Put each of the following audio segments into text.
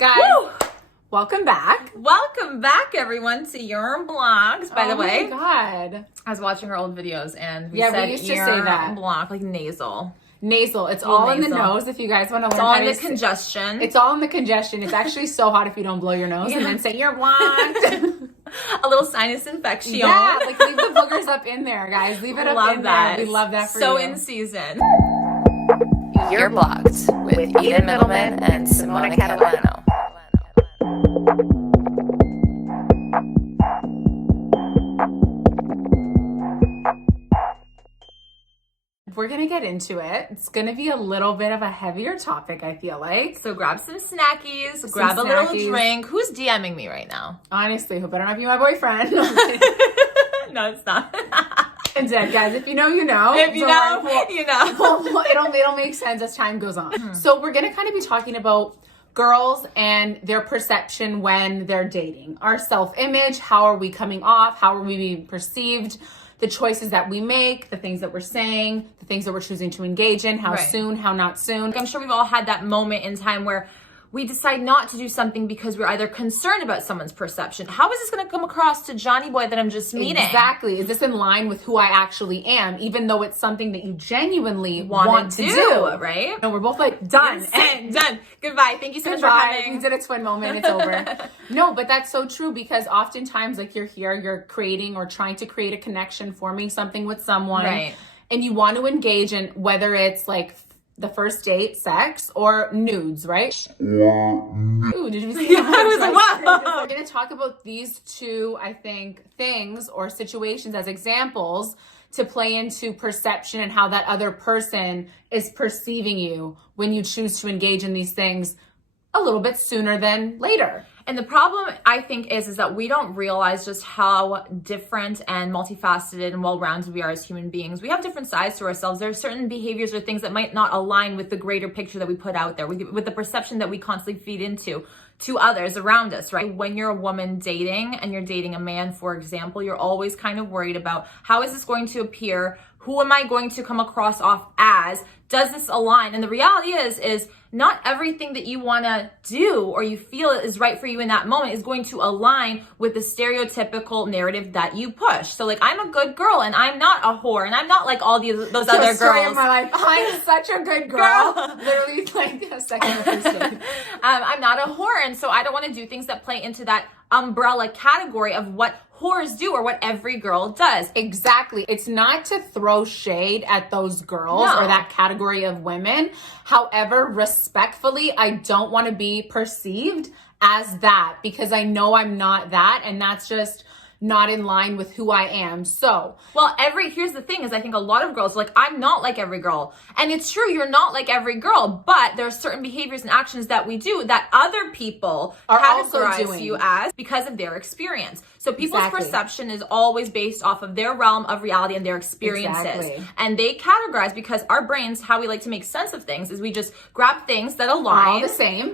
Guys, Woo! welcome back. Welcome back, everyone, to your blogs. By the way, oh my God, I was watching our old videos and we Yeah, said we used to say that. block, like nasal. nasal. It's all in the nasal. nose. If you guys want to learn, It's all how in to the say- congestion. It's all in the congestion. It's actually so hot if you don't blow your nose and then say you're blocked. A little sinus infection. Yeah, like leave the boogers up in there, guys. Leave it up Love in that. there. We love that for so you. in season. You're Blocked with Eden Middleman and Simona Catalano. We're gonna get into it. It's gonna be a little bit of a heavier topic, I feel like. So grab some snackies, grab a little drink. Who's DMing me right now? Honestly, who better not be my boyfriend? No, it's not. I'm dead, guys. If you know, you know. If you Don't know, worry. you know. It'll make sense as time goes on. So we're gonna kind of be talking about girls and their perception when they're dating. Our self-image, how are we coming off? How are we being perceived? The choices that we make, the things that we're saying, the things that we're choosing to engage in, how Right. soon, how not soon. I'm sure we've all had that moment in time where we decide not to do something because we're either concerned about someone's perception. How is this going to come across to Johnny Boy that I'm just meeting? Exactly. Is this in line with who I actually am, even though it's something that you genuinely Want want to to do, right? And we're both like, done. And done. Goodbye. Thank you so much for Goodbye. coming. We did a twin moment. It's over. No, but that's so true because oftentimes, like, you're here, you're creating or trying to create a connection, forming something with someone, Right. and you want to engage in whether it's like the first date, sex, or nudes, right? Ooh, did you see that? I was like, wow. We're going to talk about these two, I think, things or situations as examples to play into perception and how that other person is perceiving you when you choose to engage in these things a little bit sooner than later. And the problem, I think, is that we don't realize just how different and multifaceted and well-rounded we are as human beings. We have different sides to ourselves. There are certain behaviors or things that might not align with the greater picture that we put out there, with the perception that we constantly feed into to others around us, right? When you're a woman dating and you're dating a man, for example, you're always kind of worried about how is this going to appear? Who am I going to come across off as? Does this align? And the reality is not everything that you want to do or you feel is right for you in that moment is going to align with the stereotypical narrative that you push. So like, I'm a good girl and I'm not a whore and I'm not like all those other Story girls. of my life. I'm such a good girl. Literally like a second or first date. I'm not a whore, and so I don't want to do things that play into that umbrella category of what whores do or what every girl does. Exactly. It's not to throw shade at those girls No. or that category of women. However, respectfully, I don't want to be perceived as that because I know I'm not that, and that's just not in line with who I am. So, Well, here's the thing is I think a lot of girls are like, I'm not like every girl. And it's true, you're not like every girl, but there are certain behaviors and actions that we do that other people Are also categorize doing. you as because of their experience. So people's Exactly. perception is always based off of their realm of reality and their experiences. Exactly. And they categorize because our brains, how we like to make sense of things is we just grab things that align.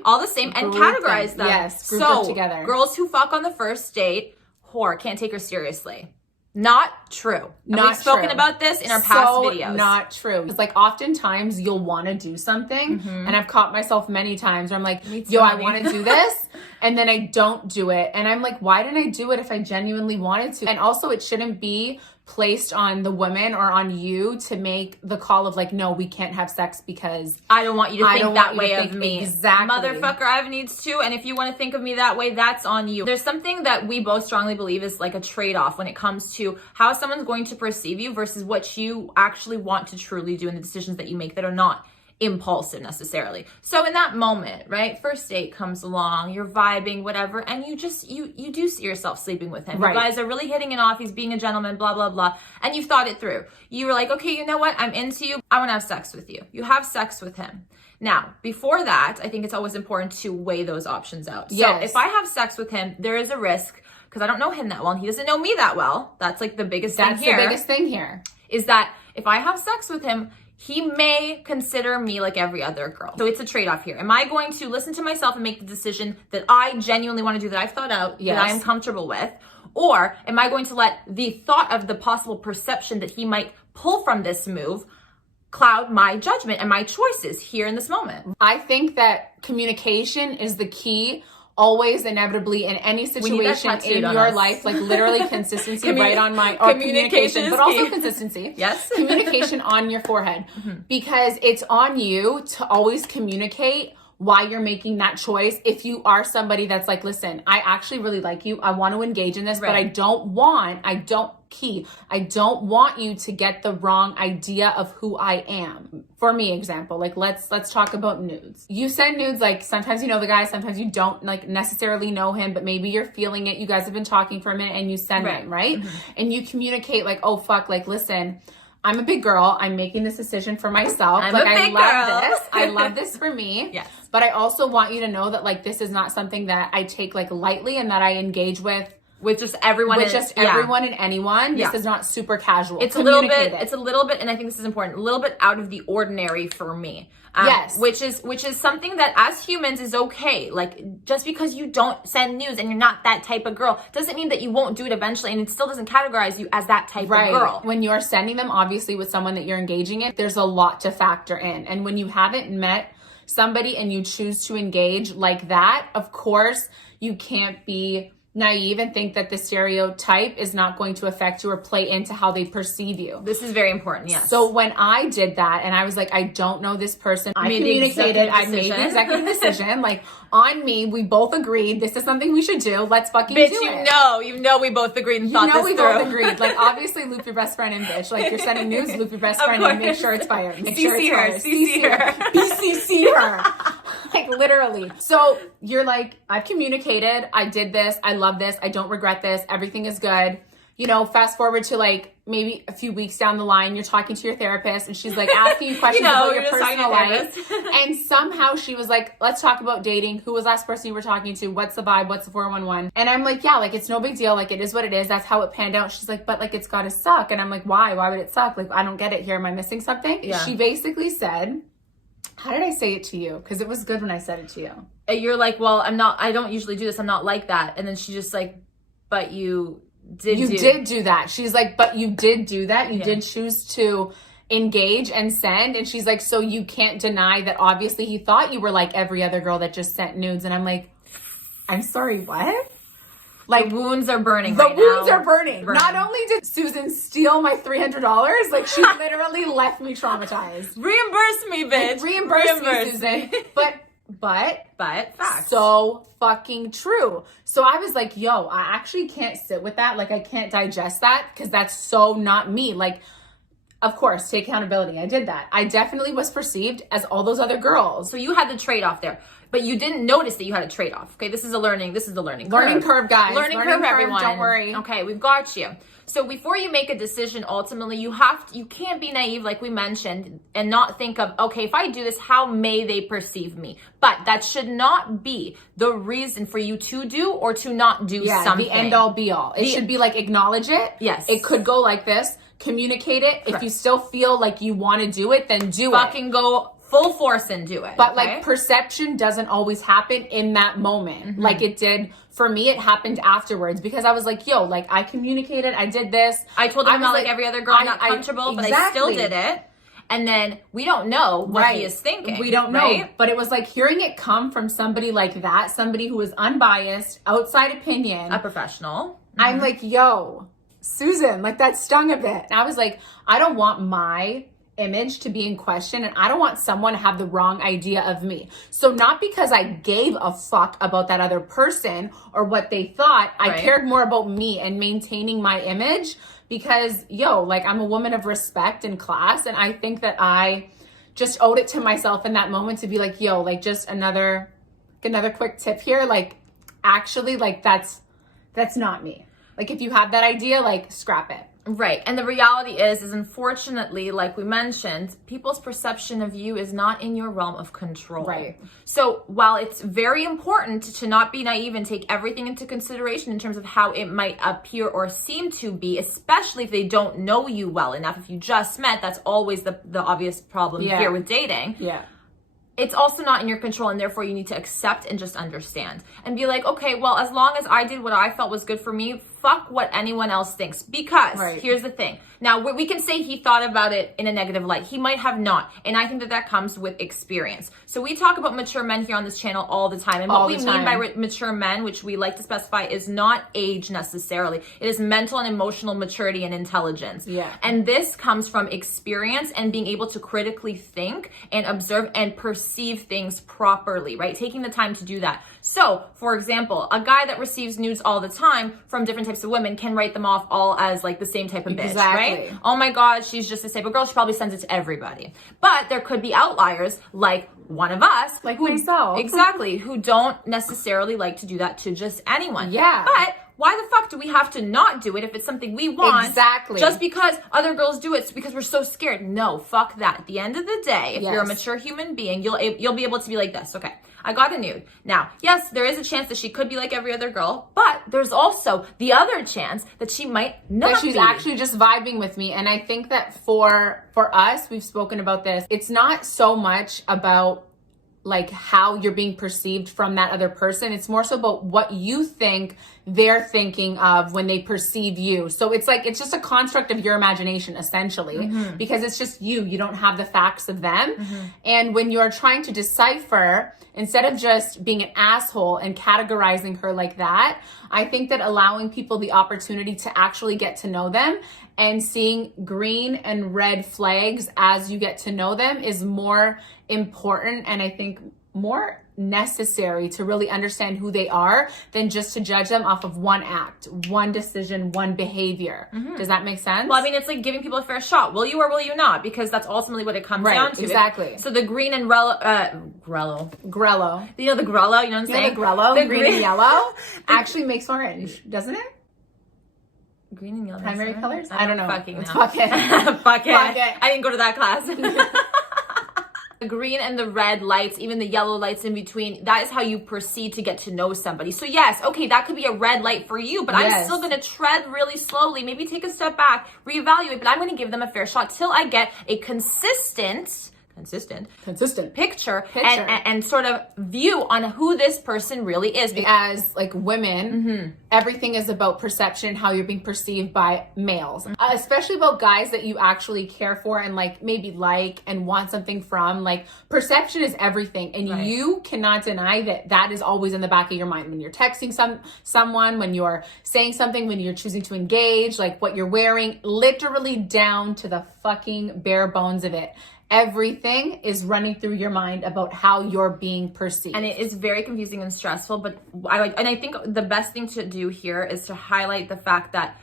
all the same. And Group categorize them. Yes, group so them together. Girls who fuck on the first date, whore, can't take her seriously. Not true. And Not we've spoken true. about this in our past So videos. not true. It's like oftentimes you'll want to do something, and I've caught myself many times where I'm like, Me too, yo, I honey. want to do this, and then I don't do it. And I'm like, why didn't I do it if I genuinely wanted to? And also it shouldn't be placed on the women or on you to make the call of like, no, we can't have sex because I don't want you to I think don't that want you to way think of me. exactly. Motherfucker, I have needs too. And if you want to think of me that way, that's on you. There's something that we both strongly believe is like a trade-off when it comes to how someone's going to perceive you versus what you actually want to truly do and the decisions that you make that are not impulsive necessarily. So in that moment, right, first date comes along, you're vibing, whatever, and you do see yourself sleeping with him. Right. You guys are really hitting it off. He's being a gentleman, blah, blah, blah. And you've thought it through. You were like, okay, you know what? I'm into you. I want to have sex with you. You have sex with him. Now, before that, I think it's always important to weigh those options out. So Yes. if I have sex with him, there is a risk because I don't know him that well and he doesn't know me that well. That's like the biggest that's thing here. the biggest thing here. Is that if I have sex with him, he may consider me like every other girl. So it's a trade-off here. Am I going to listen to myself and make the decision that I genuinely want to do, that I've thought out, Yes. that I am comfortable with? Or am I going to let the thought of the possible perception that he might pull from this move cloud my judgment and my choices here in this moment. I think that communication is the key. Always, inevitably, in any situation in your life, like literally consistency right on my communication, but also consistency. Yes. Communication on your forehead, because it's on you to always communicate why you're making that choice. If you are somebody that's like, listen, I actually really like you, I want to engage in this, but I don't want you to get the wrong idea of who I am. For me, example, like let's talk about nudes. You send nudes, like sometimes you know the guy, sometimes you don't like necessarily know him, but maybe you're feeling it. You guys have been talking for a minute and you send them, right? And you communicate like, oh fuck, like listen, I'm a big girl. I'm making this decision for myself. I love this. I love this for me. Yes. But I also want you to know that like this is not something that I take like lightly and that I engage with just everyone and anyone. This is not super casual. It's a little bit, and I think this is important, a little bit out of the ordinary for me. Yes. Which is something that as humans is okay. Like just because you don't send nudes and you're not that type of girl doesn't mean that you won't do it eventually, and it still doesn't categorize you as that type of girl. When you're sending them, obviously with someone that you're engaging in, there's a lot to factor in. And when you haven't met somebody and you choose to engage like that, of course, you can't be naive and think that the stereotype is not going to affect you or play into how they perceive you. This is very important, yes. So when I did that and I was like, I don't know this person, I communicated, I made the executive decision, like on me, we both agreed, this is something we should do, let's fucking do it. You know we both agreed and thought this through. You know we both agreed. Like obviously loop your best friend in, bitch. Like you're sending news, loop your best friend in, make sure it's fire. Make sure it's fire. CC her. BCC her. Like literally. So you're like, I've communicated, I did this, I love this, I don't regret this, everything is good. You know, fast forward to like maybe a few weeks down the line, you're talking to your therapist and she's like asking you questions about your personal life. And somehow she was like, let's talk about dating. Who was the last person you were talking to? What's the vibe? What's the 411? And I'm like, yeah, like it's no big deal. Like it is what it is. That's how it panned out. She's like, but like it's gotta suck. And I'm like, why? Why would it suck? Like I don't get it here. Am I missing something? Yeah. She basically said, how did I say it to you? Because it was good when I said it to you. You're like, well, I don't usually do this. I'm not like that. And then she just like, but you did do that. She's like, but you did do that. You did choose to engage and send. And she's like, so you can't deny that obviously he thought you were like every other girl that just sent nudes. And I'm like, I'm sorry, what? Like the wounds are burning. The wounds are burning. Not only did Susan steal my $300, like she literally left me traumatized. Reimburse me, bitch. Like, reimburse me, Susan. But facts. So fucking true. So I was like, yo, I actually can't sit with that. Like I can't digest that because that's so not me. Like, of course, take accountability. I did that. I definitely was perceived as all those other girls. So you had the trade-off there. But you didn't notice that you had a trade-off. Okay, this is the learning curve, guys. Learning curve, everyone. Don't worry. Okay, we've got you. So before you make a decision, ultimately, you can't be naive, like we mentioned, and not think of, okay, if I do this, how may they perceive me? But that should not be the reason for you to do or to not do something. The end all be all. It should be like, acknowledge it. Yes. It could go like this. Communicate it. Correct. If you still feel like you want to do it, then do it. Fucking go full force and do it. But like perception doesn't always happen in that moment. Like it did for me, it happened afterwards because I was like, yo, like I communicated, I did this. I told him I'm not like every other girl, I'm not comfortable, but I still did it. And then we don't know what he is thinking. We don't know. But it was like hearing it come from somebody like that, somebody who is unbiased, outside opinion. A professional. I'm like, yo, Susan, like that stung a bit. And I was like, I don't want my image to be in question and I don't want someone to have the wrong idea of me. So not because I gave a fuck about that other person or what they thought, I cared more about me and maintaining my image because like I'm a woman of respect and class, and I think that I just owed it to myself in that moment to be like, yo, like just another quick tip here, like actually like that's not me. Like if you have that idea, like scrap it. Right. And the reality is unfortunately, like we mentioned, people's perception of you is not in your realm of control. Right. So while it's very important to not be naive and take everything into consideration in terms of how it might appear or seem to be, especially if they don't know you well enough, if you just met, that's always the obvious problem here with dating. Yeah. It's also not in your control, and therefore you need to accept and just understand and be like, okay, well, as long as I did what I felt was good for me, fuck what anyone else thinks. Because here's the thing. Now, we can say he thought about it in a negative light. He might have not. And I think that comes with experience. So we talk about mature men here on this channel all the time. And what we mean by mature men, which we like to specify, is not age necessarily. It is mental and emotional maturity and intelligence. Yeah. And this comes from experience and being able to critically think and observe and perceive things properly, right? Taking the time to do that. So, for example, a guy that receives nudes all the time from different types of women can write them off all as like the same type of bitch, right? Oh my God, she's just this type of girl. She probably sends it to everybody. But there could be outliers like one of us. Like myself. Exactly. Who don't necessarily like to do that to just anyone. Yeah. But why the fuck do we have to not do it if it's something we want? Exactly. Just because other girls do it because we're so scared. No, fuck that. At the end of the day, if you're a mature human being, you'll be able to be like this. Okay, I got a nude. Now, yes, there is a chance that she could be like every other girl, but there's also the other chance that she might not that she's be. actually just vibing with me. And I think that for us, we've spoken about this. It's not so much about like how you're being perceived from that other person. It's more so about what you think they're thinking of when they perceive you. So it's like, it's just a construct of your imagination essentially, because it's just you don't have the facts of them. And when you're trying to decipher, instead of just being an asshole and categorizing her like that, I think that allowing people the opportunity to actually get to know them and seeing green and red flags as you get to know them is more important, and I think more necessary to really understand who they are than just to judge them off of one act, one decision, one behavior. Does that make sense? Well, I mean, it's like giving people a fair shot. Will you or will you not? Because that's ultimately what it comes down to. Exactly. So the green and Grello. You know the Grello? You know what I'm saying? The Grello, the green and yellow, actually makes orange, doesn't it? Green and yellow. Primary colors? I don't know. Fucking It's know. fuck it. Fuck it. Fuck it. I didn't go to that class. The green and the red lights, even the yellow lights in between, that is how you proceed to get to know somebody. So yes, okay, that could be a red light for you, but I'm still going to tread really slowly, maybe take a step back, reevaluate, but I'm going to give them a fair shot till I get a consistent picture. And sort of view on who this person really is. As like women, everything is about perception, how you're being perceived by males, especially about guys that you actually care for and like maybe like and want something from. Like perception is everything, and you cannot deny that that is always in the back of your mind when you're texting someone, when you're saying something, when you're choosing to engage, like what you're wearing, literally down to the fucking bare bones of it. Everything is running through your mind about how you're being perceived. And it is very confusing and stressful, but I think the best thing to do here is to highlight the fact that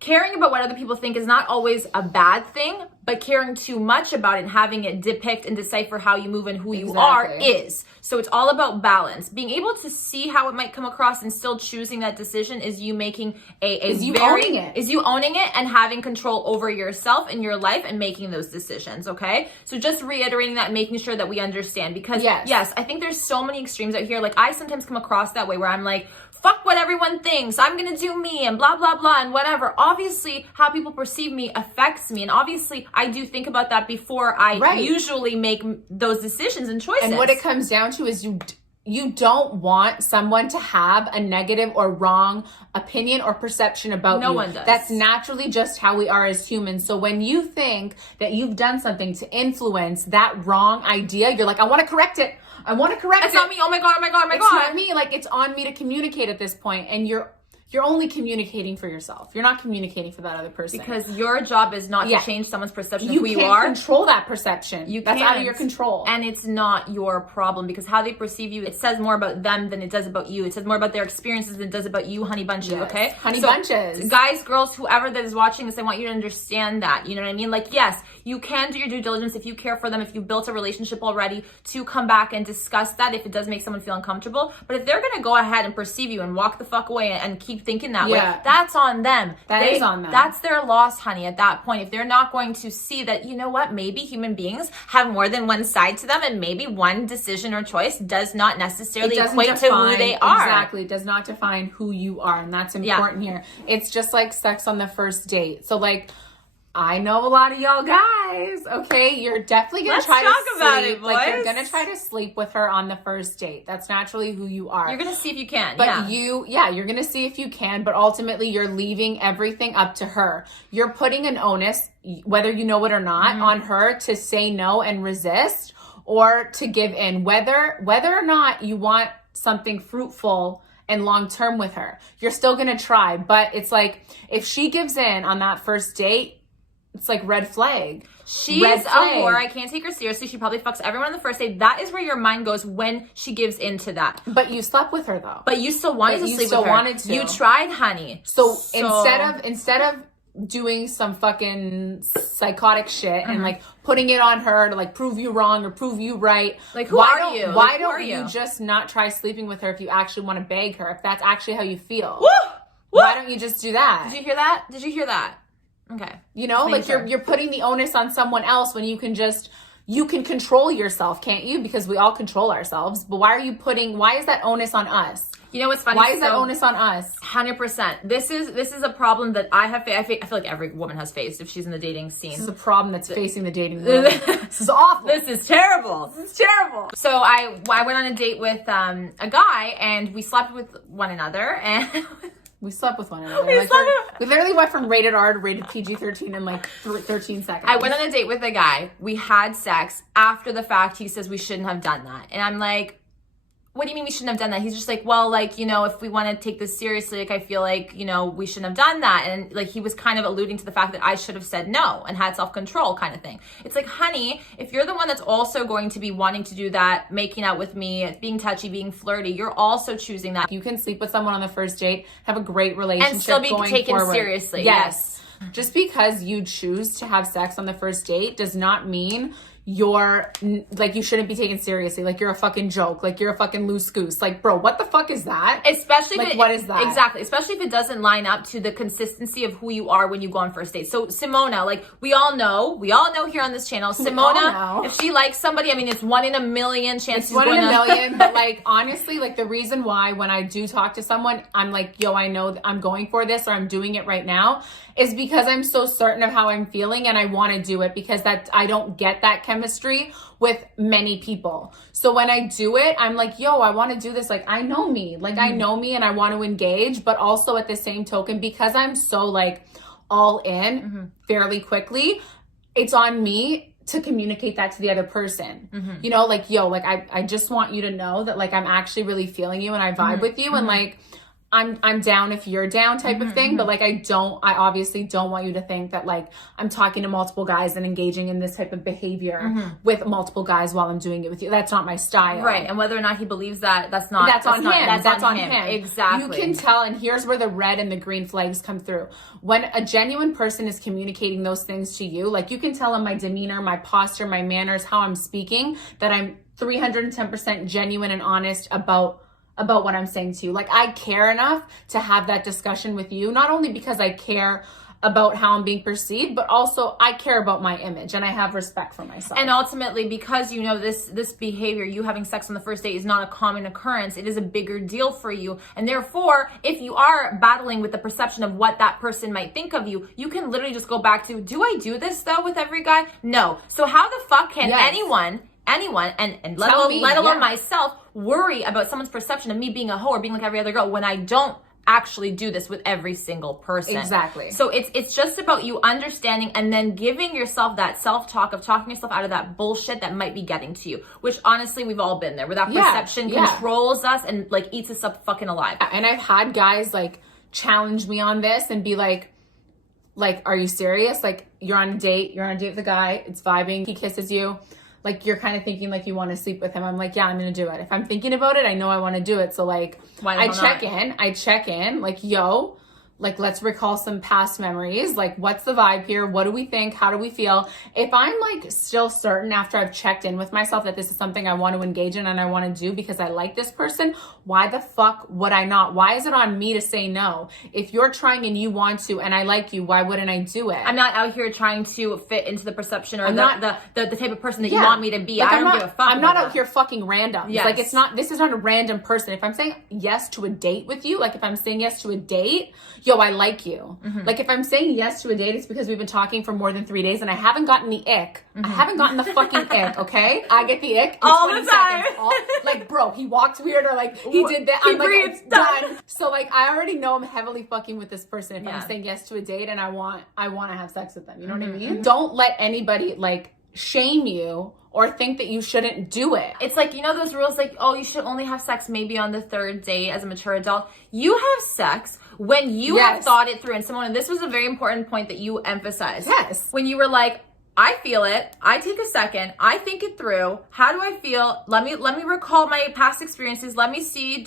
caring about what other people think is not always a bad thing, but caring too much about it and having it depict and decipher how you move and who you are is. So it's all about balance. Being able to see how it might come across and still choosing that decision is you making Is you owning it and having control over yourself and your life and making those decisions, okay? So just reiterating that, making sure that we understand, because yes, I think there's so many extremes out here. Like I sometimes come across that way where I'm like, fuck what everyone thinks, I'm gonna do me and blah, blah, blah, and whatever. Obviously, how people perceive me affects me. And obviously, I do think about that before I usually make those decisions and choices. And what it comes down to is you don't want someone to have a negative or wrong opinion or perception about you. No one does. That's naturally just how we are as humans. So when you think that you've done something to influence that wrong idea, you're like, I want to correct it. It's not me. Oh my God. It's not me. Like it's on me to communicate at this point, and you're only communicating for yourself. You're not communicating for that other person. Because your job is not to change someone's perception of who you are. You can't control that perception. That's out of your control. And it's not your problem, because how they perceive you, it says more about them than it does about you. It says more about their experiences than it does about you, honey bunches, okay? Honey bunches. Guys, girls, whoever that is watching this, I want you to understand that. You know what I mean? Like, yes, you can do your due diligence if you care for them, if you built a relationship already, to come back and discuss that if it does make someone feel uncomfortable. But if they're going to go ahead and perceive you and walk the fuck away and keep thinking that way, that's on them. That is on them. That's their loss, honey, at that point. If they're not going to see that, you know what, maybe human beings have more than one side to them, and maybe one decision or choice does not necessarily equate to who they are. Exactly. It does not define who you are, and that's important here. It's just like sex on the first date. So like, I know a lot of y'all guys, okay? You're definitely gonna Let's try talk to about sleep. it, Like, you're boys. gonna try to sleep with her on the first date. That's naturally who you are. You're gonna see if you can. But you're gonna see if you can, but ultimately you're leaving everything up to her. You're putting an onus, whether you know it or not, on her to say no and resist, or to give in. Whether or not you want something fruitful and long-term with her, you're still gonna try. But it's like, if she gives in on that first date, it's like red flag. She's a whore. I can't take her seriously. She probably fucks everyone on the first date. That is where your mind goes when she gives into that. But you slept with her though. But you still wanted to sleep with her. Wanted to. You tried, honey. So instead of doing some fucking psychotic shit and like putting it on her to like prove you wrong or prove you right, like, why don't you just not try sleeping with her if you actually want to beg her, if that's actually how you feel? Woo! Why don't you just do that? Did you hear that? Did you hear that? Okay. You know, like you're putting the onus on someone else when you can control yourself, can't you? Because we all control ourselves. But why is that onus on us? You know what's funny? Why is that onus on us? 100%. This is a problem that I have. I feel like every woman has faced if she's in the dating scene. This is a problem that's facing the dating world. This is awful. This is terrible. This is terrible. So I went on a date with a guy, and we slept with one another, and we slept with one another. We literally went from rated R to rated PG-13 in like 13 seconds. I went on a date with a guy. We had sex. After the fact, he says we shouldn't have done that, and I'm like, what do you mean we shouldn't have done that? He's just like, well, like, you know, if we want to take this seriously, like, I feel like, you know, we shouldn't have done that. And like, he was kind of alluding to the fact that I should have said no and had self-control kind of thing. It's like, honey, if you're the one that's also going to be wanting to do that, making out with me, being touchy, being flirty, you're also choosing that. You can sleep with someone on the first date, have a great relationship, and still be taken forward. Seriously. Yes. Just because you choose to have sex on the first date does not mean you're like, you shouldn't be taken seriously, like you're a fucking joke, like you're a fucking loose goose. Like, bro, what the fuck is that? Especially like, what is that? Exactly. Especially if it doesn't line up to the consistency of who you are when you go on first dates. So Simona, like, we all know here on this channel, Simona, if she likes somebody, I mean, it's 1 in a million chances. It's 1 in a million. But like, honestly, like, the reason why when I do talk to someone, I'm like, yo, I know I'm going for this, or I'm doing it right now, is because I'm so certain of how I'm feeling and I want to do it, because that I don't get that chemistry with many people. So when I do it, I'm like, yo, I want to do this. Like, I know me. Like, I know me and I want to engage, but also at the same token, because I'm so like all in fairly quickly, it's on me to communicate that to the other person. You know, like, yo, like, I just want you to know that like I'm actually really feeling you and I vibe with you, and like I'm down if you're down type of thing. But like, I obviously don't want you to think that like I'm talking to multiple guys and engaging in this type of behavior with multiple guys while I'm doing it with you. That's not my style. Right. And whether or not he believes that, that's on him. Exactly. You can tell, and here's where the red and the green flags come through. When a genuine person is communicating those things to you, like, you can tell in my demeanor, my posture, my manners, how I'm speaking, that I'm 310% genuine and honest about what I'm saying to you. Like, I care enough to have that discussion with you, not only because I care about how I'm being perceived, but also I care about my image and I have respect for myself. And ultimately, because you know this behavior, you having sex on the first date, is not a common occurrence. It is a bigger deal for you. And therefore, if you are battling with the perception of what that person might think of you, you can literally just go back to, do I do this though with every guy? No. So how the fuck can anyone and let alone myself worry about someone's perception of me being a hoe or being like every other girl when I don't actually do this with every single person? Exactly. So it's just about you understanding and then giving yourself that self-talk of talking yourself out of that bullshit that might be getting to you, which honestly we've all been there, where that perception controls us and like eats us up fucking alive. And I've had guys like challenge me on this and be like, are you serious? Like, you're on a date with a guy, it's vibing, he kisses you, like, you're kind of thinking like you want to sleep with him. I'm like, yeah, I'm going to do it. If I'm thinking about it, I know I want to do it. So like, I check in, like, yo, like, let's recall some past memories. Like, what's the vibe here? What do we think? How do we feel? If I'm like still certain after I've checked in with myself that this is something I want to engage in and I want to do because I like this person, why the fuck would I not? Why is it on me to say no? If you're trying and you want to and I like you, why wouldn't I do it? I'm not out here trying to fit into the perception or the type of person that you want me to be. Like, I don't give a fuck. I'm not out here fucking random. Yes. Like, this is not a random person. If I'm saying yes to a date with you, like if I'm saying yes to a date, yo, yo, I like you. Like if I'm saying yes to a date, it's because we've been talking for more than 3 days and I haven't gotten the ick. I haven't gotten the fucking ick, okay? I get the ick in all 20 the time. seconds. Like, bro, he walked weird or like he did that. I'm like, it's done. So like I already know I'm heavily fucking with this person if I'm saying yes to a date and I want to have sex with them. You know what I mean? Don't let anybody like shame you or think that you shouldn't do it. It's like, you know those rules like, oh, you should only have sex maybe on the 3rd date as a mature adult. You have sex when you have thought it through. And Simona, this was a very important point that you emphasized. Yes. When you were like, I feel it. I take a second. I think it through. How do I feel? Let me recall my past experiences. Let me see.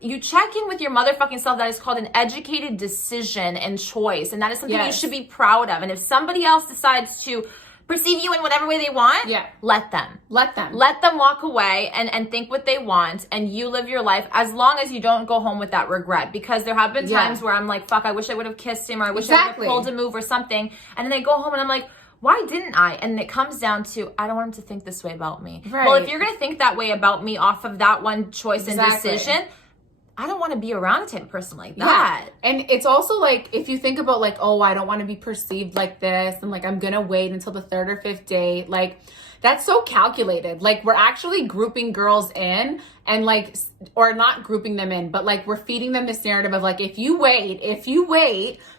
You check in with your motherfucking self. That is called an educated decision and choice. And that is something you should be proud of. And if somebody else decides to perceive you in whatever way they want, let them walk away and think what they want, and you live your life as long as you don't go home with that regret. Because there have been times where I'm like, fuck, I wish I would have kissed him, or I wish I would have pulled a move or something, and then I go home and I'm like, why didn't I? And it comes down to, I don't want him to think this way about me. Well, if you're gonna think that way about me off of that one choice and decision, I don't want to be around a type of person like that. And it's also like, if you think about like, oh, I don't want to be perceived like this, and like, I'm going to wait until the 3rd or 5th date. Like, that's so calculated. Like, we're actually grouping girls in and like, or not grouping them in, but like, we're feeding them this narrative of like, if you wait,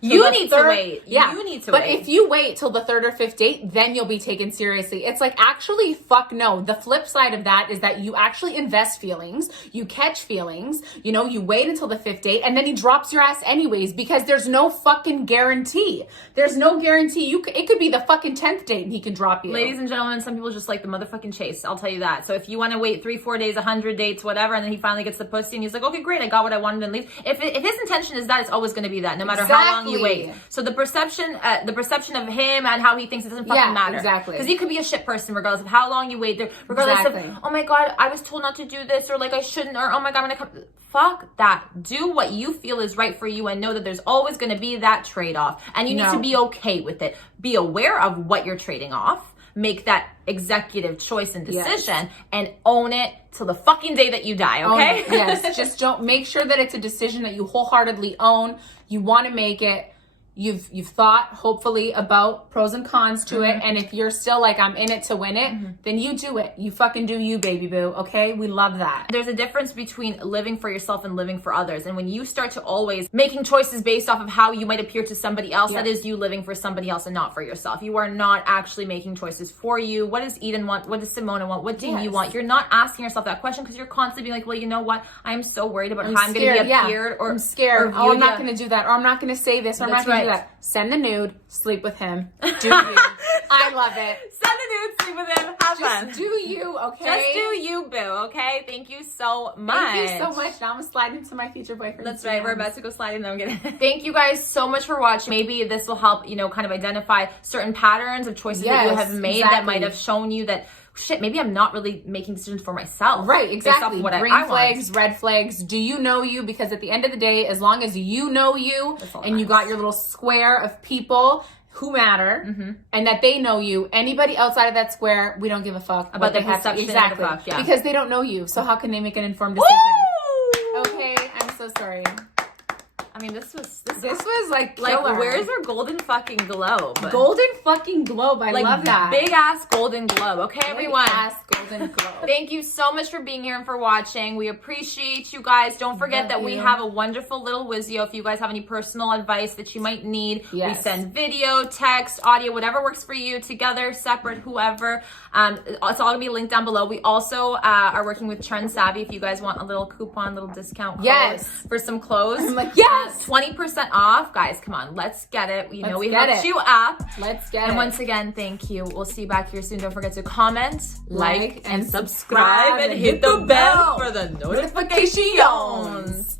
you need to wait. You need to wait. But if you wait till the 3rd or 5th date, then you'll be taken seriously. It's like, actually, fuck no. The flip side of that is that you actually invest feelings, you catch feelings, you know, you wait until the 5th date, and then he drops your ass anyways, because there's no fucking guarantee. There's no guarantee. It could be the fucking 10th date and he can drop you. Ladies and gentlemen, some people just like the motherfucking chase. I'll tell you that. So if you want to wait 3-4 days, 100 dates, whatever, and then he finally gets the pussy and he's like, okay, great, I got what I wanted and leaves. If his intention is that, it's always going to be that, no matter how long you wait. So the perception of him and how he thinks, it doesn't fucking matter. Exactly. Because he could be a shit person regardless of how long you wait, regardless of, oh my God, I was told not to do this, or like I shouldn't, or oh my God, I'm going to come. Fuck that. Do what you feel is right for you, and know that there's always going to be that trade-off, and you need to be okay with it. Be aware of what you're trading off. Make that executive choice and decision, and own it till the fucking day that you die, okay? Yes, just don't, make sure that it's a decision that you wholeheartedly own. You want to make it. You've thought, hopefully, about pros and cons to it. And if you're still like, I'm in it to win it, then you do it. You fucking do you, baby boo, okay? We love that. There's a difference between living for yourself and living for others. And when you start to always making choices based off of how you might appear to somebody else, that is you living for somebody else and not for yourself. You are not actually making choices for you. What does Eden want? What does Simona want? What do you want? You're not asking yourself that question, because you're constantly being like, well, you know what? I'm so worried about how I'm going to be appeared, or I'm scared. Oh, I'm not going to do that, or I'm not going to say this, or I'm not going to do that. Send the nude, sleep with him. Do you. I love it. Send the nude, sleep with him. Have fun. Just do you, okay? Just do you, boo, okay? Thank you so much. Thank you so much. Now I'm sliding into my future boyfriend. That's right. We're about to go sliding. No, I'm kidding. Thank you guys so much for watching. Maybe this will help, kind of identify certain patterns of choices that you have made that might have shown you that, shit, maybe I'm not really making decisions for myself. Right, exactly. Green flags, red flags. Do you know you? Because at the end of the day, as long as you know you and you got your little square of people who matter and that they know you, anybody outside of that square, we don't give a fuck about their perception. Exactly. Because they don't know you. So how can they make an informed decision? Woo! Okay, I'm so sorry. I mean, this was like killer. Where's our golden fucking globe? Golden fucking globe. I love that. Big ass golden globe. Okay, everyone. Big ass golden globe. Thank you so much for being here and for watching. We appreciate you guys. Don't forget that we have a wonderful little WISIO. If you guys have any personal advice that you might need, we send video, text, audio, whatever works for you, together, separate, whoever. It's all gonna be linked down below. We also are working with Trend Savvy. If you guys want a little coupon, little discount code for some clothes. I'm like, yes! 20% off. Guys, come on. Let's get it. We hooked you up. Let's get it. And once again, thank you. We'll see you back here soon. Don't forget to comment, like, and subscribe, and hit the bell for the notifications.